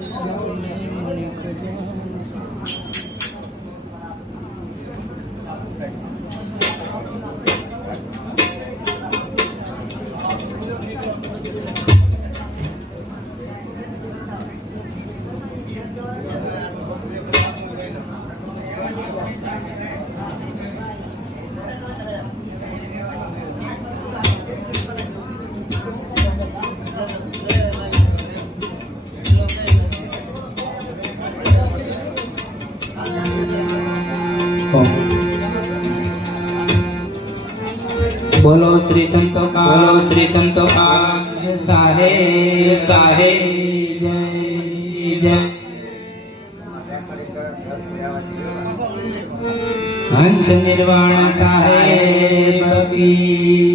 我怎么没有你的来？संतों का श्री संतो का। साहे साहे। जय जय। हंस निर्वाण का है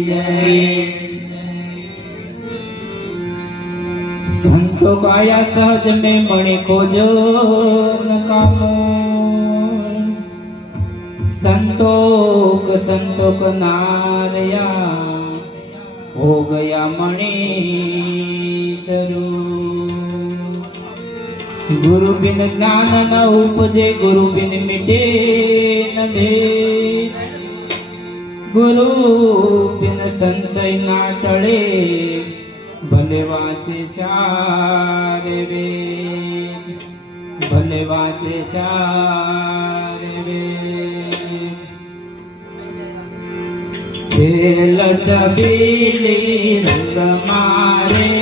जय संतों का या सहज में मणि को जो नकामो संतोक संतोक नारया હો ગયા મણી સરું ગુરુ બિન જ્ઞાન ન ઉપજે ગુરુ બિન મિટે ન ભેદ ગુરુ બિન સંશય ના ટળે. ભલે વાસે સારે રે ભલે વાસે સારે રે છેલ છબીલી રંગ મારે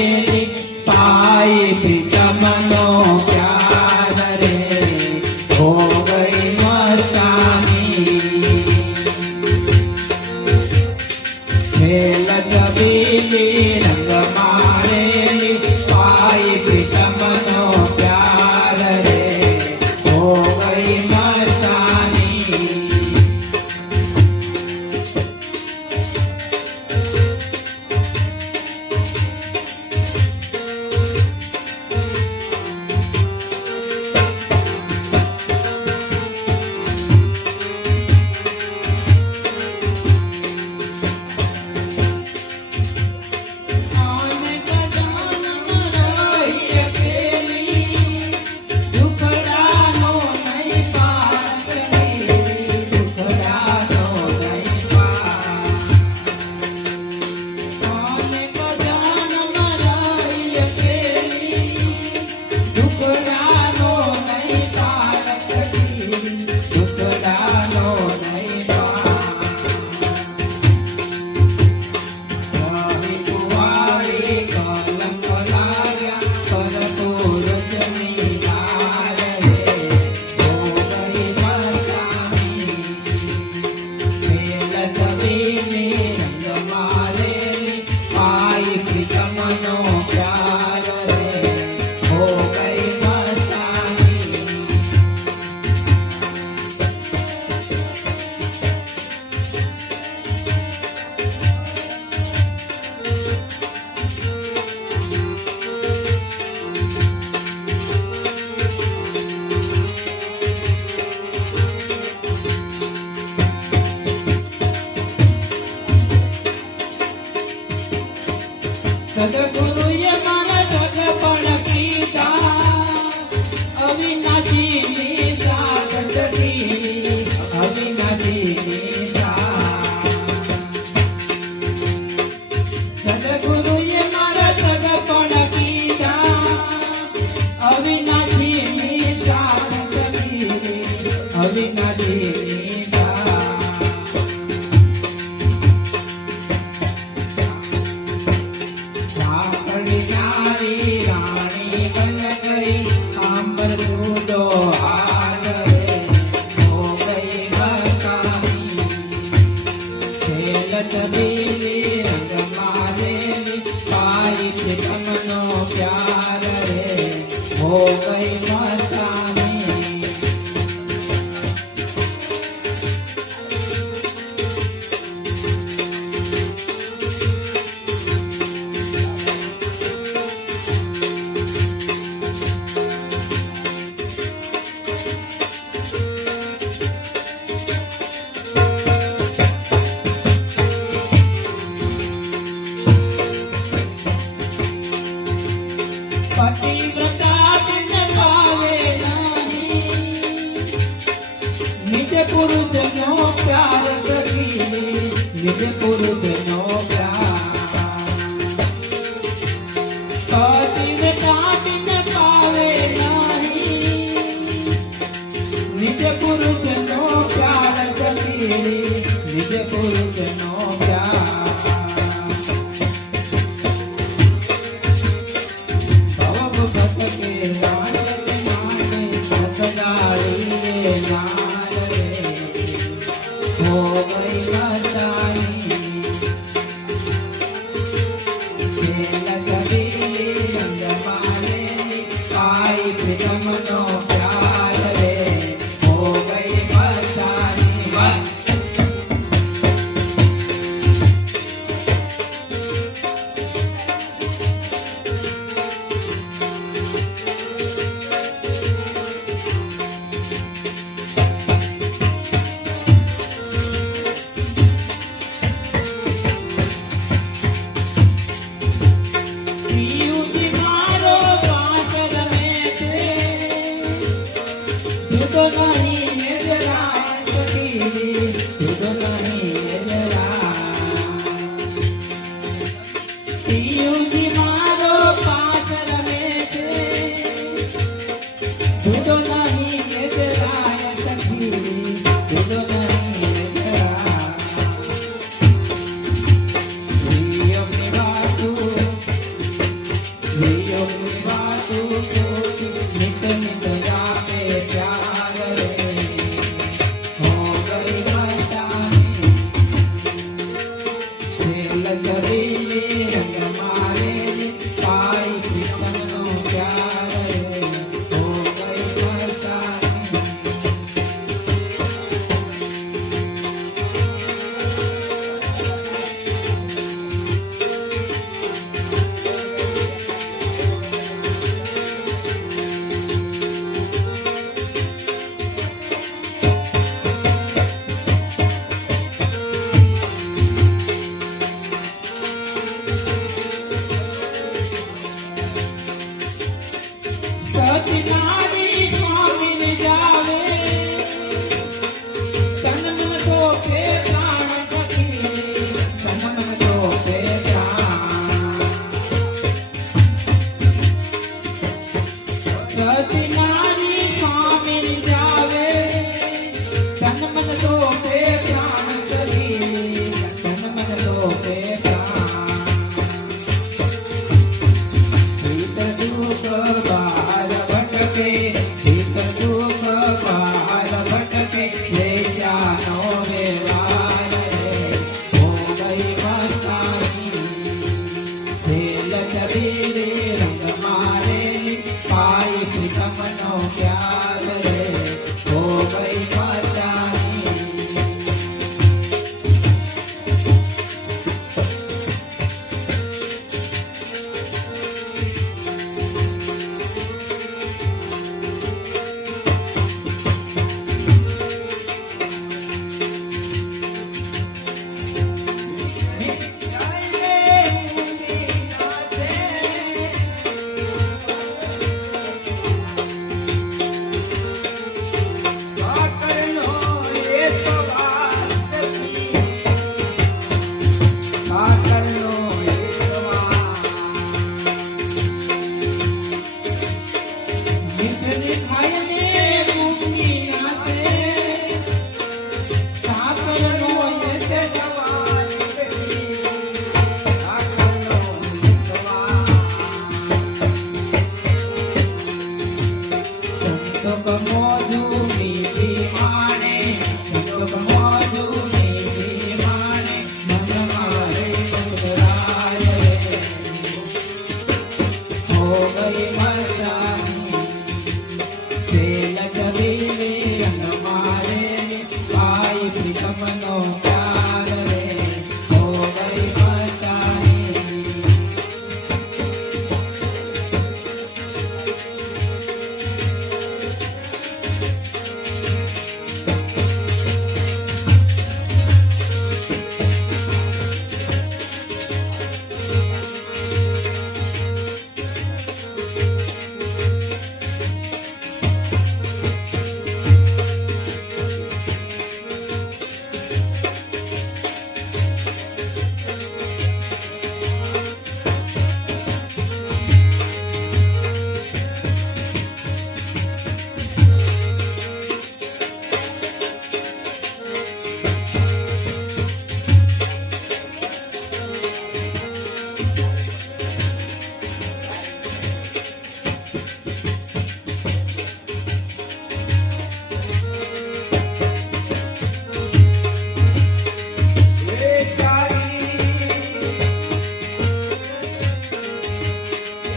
নিজে করু কেন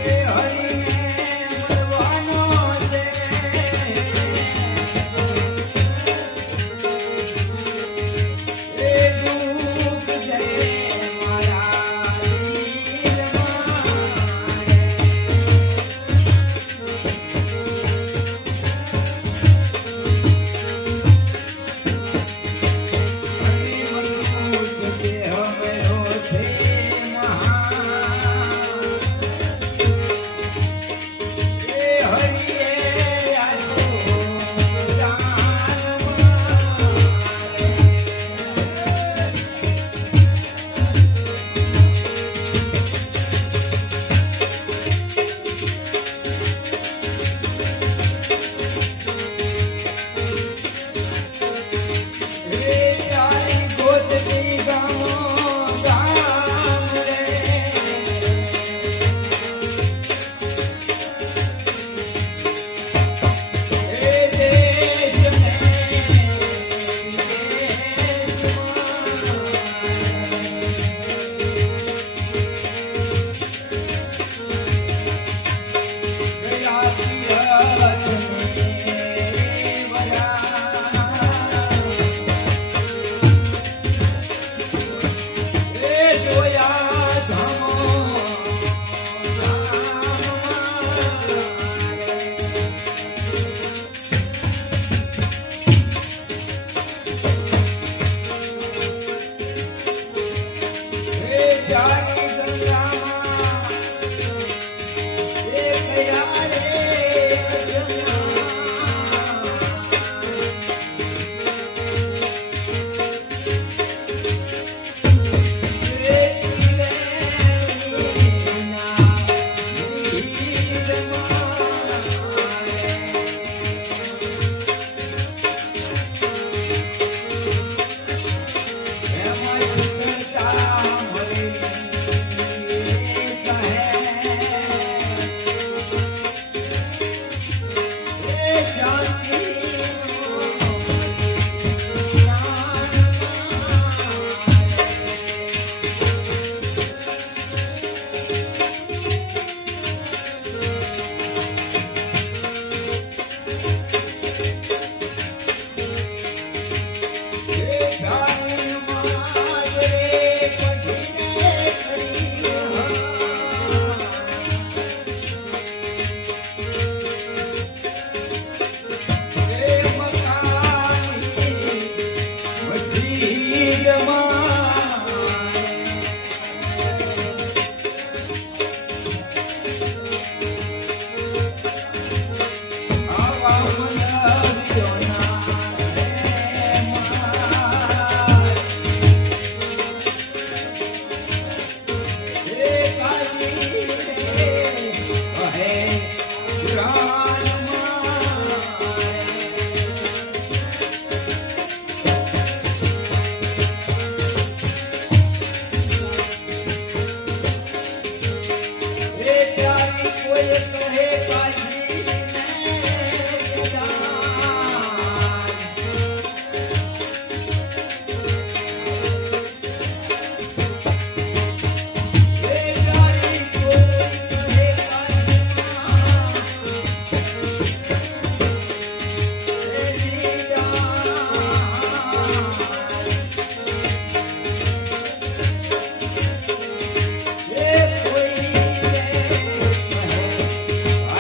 Yeah.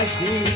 like you.